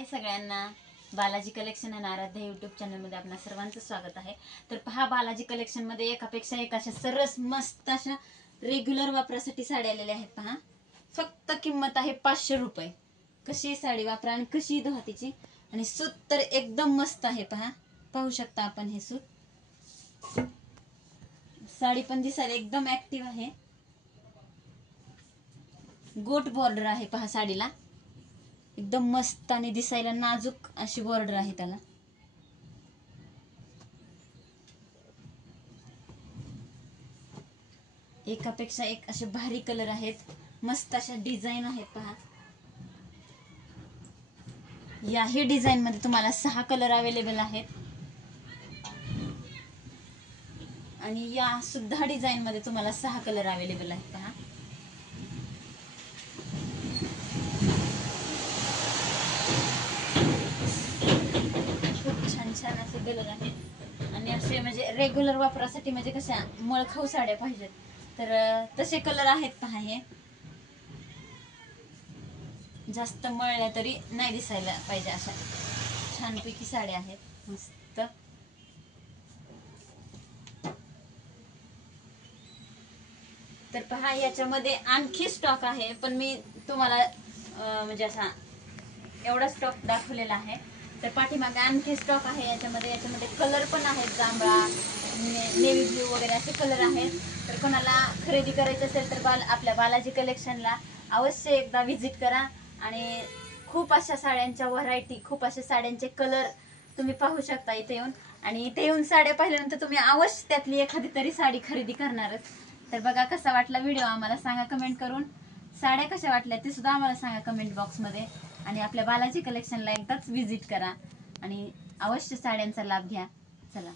हाय सगळ्यांना, बालाजी कलेक्शन आणि आराध्या यूट्यूब चॅनलमध्ये आपल्या सर्वांचं स्वागत आहे। तर पहा, बालाजी कलेक्शन मध्ये एकापेक्षा एक अशा सरस मस्त अशा रेग्युलर वापरासाठी साड्या आलेल्या आहेत। पहा, फक्त किंमत आहे 500 रुपये। कशी साडी वापरा आणि कशी धुवा तिची, आणि सूत तर एकदम मस्त आहे। पहा, पाहू शकता आपण हे सूत। साडी पण दिसायला एकदम ऍक्टिव्ह आहे। गोट बॉर्डर आहे पहा साडीला, एकदम मस्त आणि दिसायला नाजूक अशी बॉर्डर आहे त्याला। एकापेक्षा एक असे भारी कलर आहेत, मस्त अशा डिझाईन आहेत। पहा, याही डिझाईन मध्ये तुम्हाला 6 कलर अवेलेबल आहेत, आणि या सुद्धा डिझाईन मध्ये तुम्हाला 6 कलर अवेलेबल आहेत। पहा, खूप छान छान असे कलर आहेत, आणि असे म्हणजे रेग्युलर वापरासाठी, म्हणजे कशा मळखाऊ साड्या पाहिजेत तर तसे कलर आहेत। पहा, हे जास्त मळल्या तरी नाही दिसायला पाहिजे अशा छानपैकी साड्या आहेत मस्त। तर पहा, याच्यामध्ये आणखी स्टॉक आहे, पण मी तुम्हाला म्हणजे असा एवढा स्टॉक दाखवलेला आहे। तर पाठीमागे आणखी स्टॉक आहे याच्यामध्ये कलर पण आहेत, जांभळा, नेव्ही ब्ल्यू वगैरे असे कलर आहेत। तर कोणाला खरेदी करायची असेल तर आपल्या बालाजी कलेक्शनला अवश्य एकदा व्हिजिट करा, आणि खूप अशा साड्यांच्या व्हरायटी, खूप अशा साड्यांचे कलर तुम्ही पाहू शकता इथे येऊन। आणि इथे येऊन साड्या पाहिल्यानंतर तुम्ही अवश्य त्यातली एखादी तरी साडी खरेदी करणारच। तर बघा, कसा वाटला व्हिडिओ आम्हाला सांगा कमेंट करून। साड्या कशा वाटल्या ते सुद्धा आम्हाला सांगा कमेंट बॉक्स मध्ये, आणि आपल्या बालाजी कलेक्शनला एकदाच व्हिजिट करा आणि अवश्य साड्यांचा लाभ घ्या। चला।